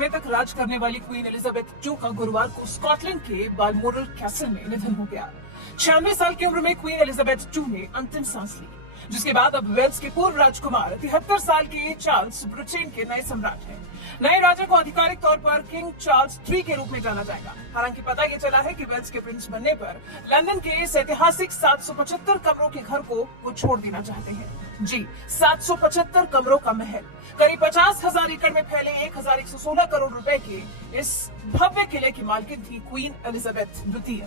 समय तक राज करने वाली क्वीन एलिजाबेथ II का गुरुवार को स्कॉटलैंड के बालमोरल कैसल में निधन हो गया। 96 साल की उम्र में क्वीन एलिजाबेथ II ने अंतिम सांस ली, जिसके बाद अब वेल्स के पूर्व राजकुमार 73 साल के चार्ल्स ब्रिटेन के नए सम्राट हैं। नए राजा को आधिकारिक तौर पर किंग चार्ल्स III के रूप में जाना जाएगा। हालांकि पता ये चला है कि वेल्स के प्रिंस बनने पर लंदन के इस ऐतिहासिक 775 कमरों के घर को वो छोड़ देना चाहते हैं। जी, 775 कमरों का महल करीब 50,000 एकड़ में फैले 1,116 करोड़ रुपए के इस भव्य किले की मालकिन थी क्वीन एलिजाबेथ II।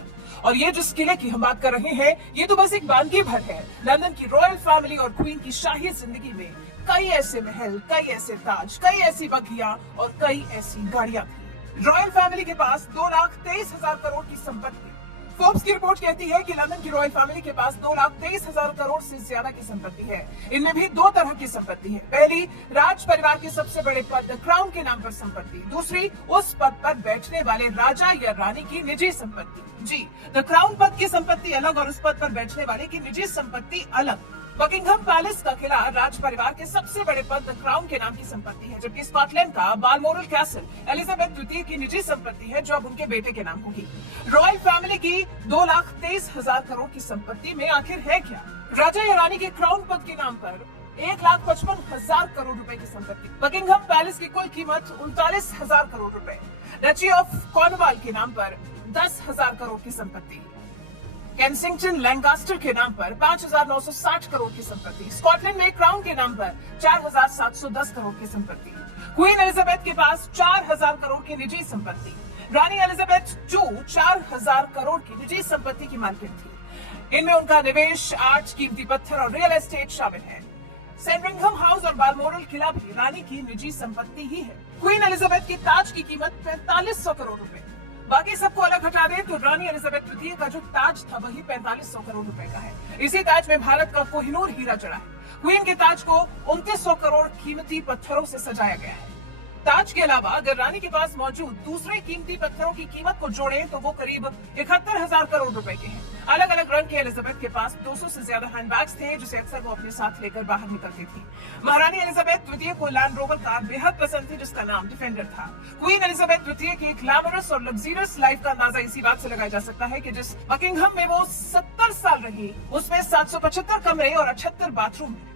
और ये जिस किले की हम बात कर रहे हैं, ये तो बस एक वानगी भर है। लंदन की रॉयल फैमिली और क्वीन की शाही जिंदगी में कई ऐसे महल, कई ऐसे ताज, कई ऐसी बगियां और कई ऐसी गाड़ियां थी। रॉयल फैमिली के पास 2,23,000 करोड़ की संपत्ति। फोर्ब्स की रिपोर्ट कहती है कि लंदन की रॉयल फैमिली के पास 2,23,000 करोड़ से ज्यादा की संपत्ति है। इनमें भी दो तरह की संपत्ति है। पहली, राज परिवार के सबसे बड़े पद द क्राउन के नाम पर संपत्ति। दूसरी, उस पद पर बैठने वाले राजा या रानी की निजी संपत्ति। जी, द क्राउन पद की संपत्ति अलग और उस पद पर बैठने वाले की निजी संपत्ति अलग। बकिंघम पैलेस का किला राज परिवार के सबसे बड़े पद द क्राउन के नाम की संपत्ति है, जबकि स्कॉटलैंड का बालमोरल कैसल एलिजाबेथ II की निजी संपत्ति है, जो अब उनके बेटे के नाम होगी। रॉयल फैमिली की 2,23,000 करोड़ की संपत्ति में आखिर है क्या? राजा या रानी के क्राउन पद के नाम पर 1,55,000 करोड़ रुपए की संपत्ति। बकिंघम पैलेस की कुल कीमत 39,000 करोड़ रुपए। डची ऑफ कॉर्नवाल के नाम पर 10,000 करोड़ की संपत्ति। केंसिंगटन लैंकास्टर के नाम पर 5,960 करोड़ की संपत्ति। स्कॉटलैंड में क्राउन के नाम पर 4,710 करोड़ की संपत्ति। क्वीन एलिजाबेथ के पास 4,000 करोड़ की निजी संपत्ति। रानी एलिजाबेथ II 4,000 करोड़ की निजी संपत्ति की मालकिन थी। इनमें उनका निवेश, आर्ट, कीमती पत्थर और रियल एस्टेट शामिल है। सेंड्रिंघम हाउस और बालमोरल किला भी रानी की निजी संपत्ति ही है। क्वीन एलिजाबेथ की ताज की कीमत 4,500 करोड़ रुपए। बाकी सबको अलग हटा दें तो रानी एलिजाबेथ II का जो ताज था वही 4,500 करोड़ रुपए का है। इसी ताज में भारत का कोहिनूर हीरा जड़ा है। क्वीन के ताज को 2,900 करोड़ कीमती पत्थरों से सजाया गया है। ताज के अलावा अगर रानी के पास मौजूद दूसरे कीमती पत्थरों की कीमत को जोड़ें तो वो करीब 71,000 करोड़ रुपए के हैं। अलग अलग रंग के एलिजाबेथ के पास 200 से ज्यादा हैंडबैग्स थे, जिसे अक्सर वो अपने साथ लेकर बाहर निकलती थी। महारानी एलिजाबेथ II को लैंड रोवर कार बेहद पसंद थी, जिसका नाम डिफेंडर था। क्वीन एलिजाबेथ II की ग्लैमरस और लग्जरियस लाइफ का अंदाजा इसी बात से लगाया जा सकता है कि जिस बकिंघम में वो 70 साल रही, उसमें 775 कमरे और 78 बाथरूम है।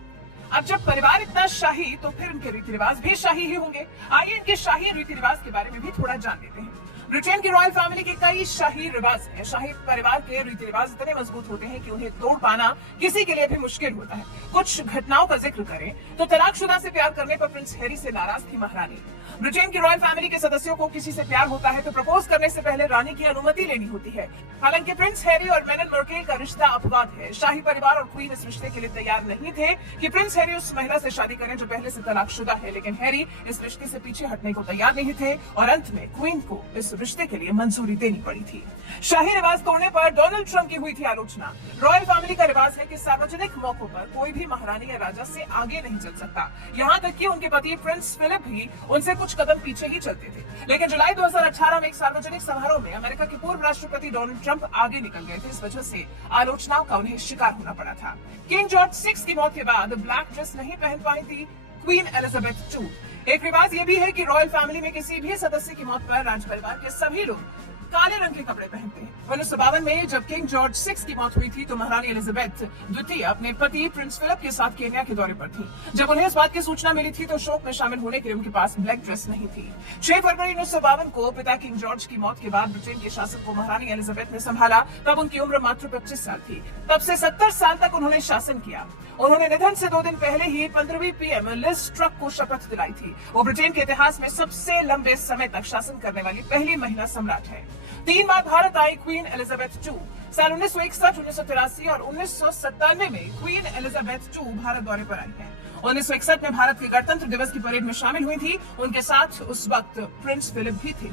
अब जब परिवार इतना शाही तो फिर उनके रीति रिवाज भी शाही ही होंगे। आइए इनके शाही रीति रिवाज के बारे में भी थोड़ा जान लेते हैं। ब्रिटेन की रॉयल फैमिली के कई शाही रिवाज हैं। शाही परिवार के रीति रिवाज इतने मजबूत होते हैं कि उन्हें तोड़ पाना किसी के लिए भी मुश्किल होता है। कुछ घटनाओं का जिक्र करें तो तलाकशुदा से प्यार करने पर प्रिंस हैरी से नाराज थी महारानी। ब्रिटेन की रॉयल फैमिली के सदस्यों को किसी से प्यार होता है तो प्रपोज करने से पहले रानी की अनुमति लेनी होती है। हालांकि प्रिंस हैरी और मेगन मार्कल का रिश्ता अपवाद है। शाही परिवार और क्वीन इस रिश्ते के लिए तैयार नहीं थे कि प्रिंस हैरी उस महिला से शादी करें जो पहले से तलाकशुदा है, लेकिन हैरी इस रिश्ते से पीछे हटने को तैयार नहीं थे और अंत में क्वीन को इस रिश्ते के लिए मंजूरी देनी पड़ी थी। शाही रिवाज तोड़ने पर डोनाल्ड ट्रंप की हुई थी आलोचना। रॉयल फैमिली का रिवाज है कि सार्वजनिक मौकों पर कोई भी महारानी या राजा से आगे नहीं चल सकता। यहाँ तक कि उनके पति प्रिंस फिलिप भी उनसे कुछ कदम पीछे ही चलते थे। लेकिन जुलाई 2018 में एक सार्वजनिक समारोह में अमेरिका के पूर्व राष्ट्रपति डोनाल्ड ट्रंप आगे निकल गए थे। इस वजह से आलोचनाओं का उन्हें शिकार होना पड़ा था। किंग जॉर्ज VI की मौत के बाद ब्लैक ड्रेस नहीं पहन पाई थी क्वीन एलिजाबेथ II। एक रिवाज ये भी है कि रॉयल फैमिली में किसी भी सदस्य की मौत पर राज परिवार के सभी लोग काले रंग के कपड़े पहनते हैं। 1952 में जब किंग जॉर्ज VI की मौत हुई थी तो महारानी एलिजाबेथ II अपने पति प्रिंस फिलिप के साथ केन्या के दौरे पर थी। जब उन्हें इस बात की सूचना मिली थी तो शोक में शामिल होने के लिए उनके पास ब्लैक ड्रेस नहीं थी। 6 फरवरी 1952 को पिता किंग जॉर्ज की मौत के बाद ब्रिटेन के शासक को महारानी एलिजाबेथ ने संभाला। तब उनकी उम्र मात्र 25 साल थी। तब से 70 साल तक उन्होंने शासन किया। उन्होंने निधन से 2 दिन पहले ही 15वीं PM लिज ट्रस को शपथ दिलाई थी। वो ब्रिटेन के इतिहास में सबसे लंबे समय तक शासन करने वाली पहली महिला सम्राट है। 3 बार भारत आई क्वीन एलिजाबेथ II। साल 1961, 1983 और 1997 में क्वीन एलिजाबेथ II भारत दौरे पर आई है। 1961 में भारत के गणतंत्र दिवस की परेड में शामिल हुई थी। उनके साथ उस वक्त प्रिंस फिलिप भी थे।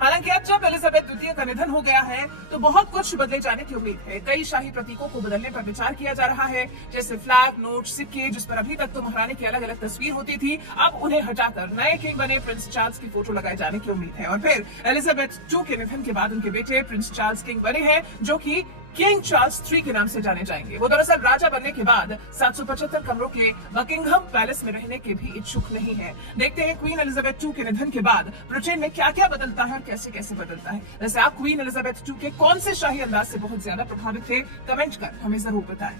हालांकि अब जब एलिजाबेथ II का निधन हो गया है तो बहुत कुछ बदले जाने की उम्मीद है। कई शाही प्रतीकों को बदलने पर विचार किया जा रहा है, जैसे फ्लैग, नोट, सिक्के, जिस पर अभी तक तो महारानी की अलग अलग तस्वीर होती थी, अब उन्हें हटाकर नए किंग बने प्रिंस चार्ल्स की फोटो लगाए जाने की उम्मीद है। और फिर एलिजाबेथ II के निधन के बाद उनके बेटे प्रिंस चार्ल्स किंग बने हैं, जो कि किंग चार्ल्स III के नाम से जाने जाएंगे। वो दरअसल राजा बनने के बाद 775 कमरों के बकिंघम पैलेस में रहने के भी इच्छुक नहीं है। देखते हैं क्वीन एलिजाबेथ II के निधन के बाद ब्रिटेन में क्या क्या बदलता है और कैसे कैसे बदलता है। वैसे आप क्वीन एलिजाबेथ II के कौन से शाही अंदाज से बहुत ज्यादा प्रभावित थे, कमेंट कर हमें जरूर बताएं।